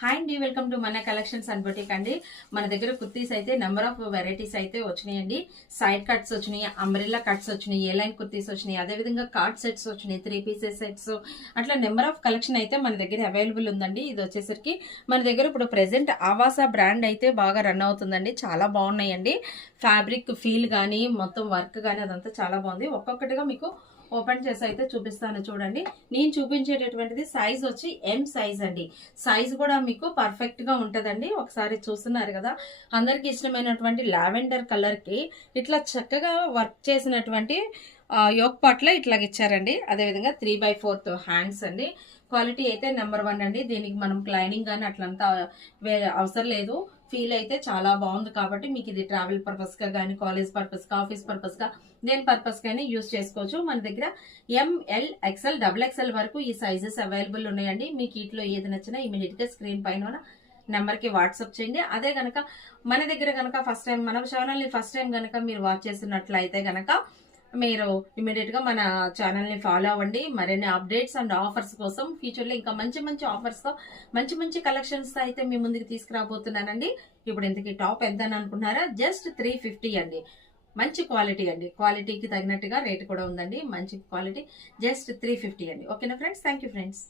Hi అండి, welcome to మన collections and boutique అండి. మన దగ్గర కుర్తీస్ అయితే నెంబర్ ఆఫ్ వెరైటీస్ అయితే వచ్చినాయండి. సైడ్ కట్స్ వచ్చినాయి, అంబ్రెల్లా కట్స్ వచ్చినాయి, ఏ లైన్ కుర్తీస్ వచ్చినాయి, అదేవిధంగా కార్డ్ సెట్స్ వచ్చినాయి, 3 పీసెస్ సెట్స్, అట్లా నెంబర్ ఆఫ్ కలెక్షన్ అయితే మన దగ్గర అవైలబుల్ ఉందండి. ఇది వచ్చేసరికి మన దగ్గర ఇప్పుడు ప్రెసెంట్ ఆవాసా బ్రాండ్ అయితే బాగా రన్ అవుతుందండి. చాలా బాగున్నాయండి. ఫ్యాబ్రిక్ ఫీల్ కానీ మొత్తం వర్క్ కానీ అదంతా చాలా బాగుంది. ఒక్కొక్కటిగా మీకు ఓపెన్ చేసి అయితే చూపిస్తాను చూడండి. నేను చూపించేటటువంటిది సైజ్ వచ్చి ఎం సైజ్ అండి. సైజ్ కూడా మీకు పర్ఫెక్ట్ గా ఉంటదండి. ఒకసారి చూస్తున్నారు కదా, అందరికి ఇష్టమైనటువంటి లావెండర్ కలర్ కి ఇట్లా చక్కగా వర్క్ చేసినటువంటి యోక్ పాట్లో ఇట్లా ఇచ్చారండి. అదేవిధంగా 3/4 హ్యాండ్స్ అండి. క్వాలిటీ అయితే నెంబర్ 1 అండి. దీనికి మనం క్లైనింగ్ కానీ అట్లంతా అవసరం లేదు. ఫీల్ అయితే చాలా బాగుంది. కాబట్టి మీకు ఇది ట్రావెల్ పర్పస్ గా కానీ, కాలేజ్ పర్పస్ గా, ఆఫీస్ పర్పస్ గా, దేని పర్పస్ గానీ యూజ్ చేసుకోవచ్చు. మన దగ్గర ఎంఎల్ ఎక్స్ఎల్ XXL వరకు ఈ సైజెస్ అవైలబుల్ ఉన్నాయండి. మీకు వీటిలో ఏది నచ్చినా ఇమీడియట్ గా స్క్రీన్ పైన నెంబర్ కి వాట్సాప్ చేయండి. అదే గనక మన దగ్గర గనక ఫస్ట్ టైం మన ఛానల్ ని ఫస్ట్ టైం గనక మీరు వాచ్ చేస్తున్నట్లయితే గనక మీరు ఇమీడియట్ గా మన ఛానల్ ని ఫాలో అవ్వండి. మరిన్ని అప్డేట్స్ అండ్ ఆఫర్స్ కోసం ఫ్యూచర్ లో ఇంకా మంచి మంచి ఆఫర్స్ తో మంచి మంచి కలెక్షన్స్ తో అయితే మీ ముందుకు తీసుకురాబోతున్నానండి. ఇప్పుడు ఇంతకీ టాప్ ఎంత అని అనుకుంటున్నారా? జస్ట్ 350 అండి. మంచి క్వాలిటీ అండి. క్వాలిటీకి తగినట్టుగా రేట్ కూడా ఉందండి. మంచి క్వాలిటీ, జస్ట్ 350 అండి. ఓకేనా ఫ్రెండ్స్? Thank you friends.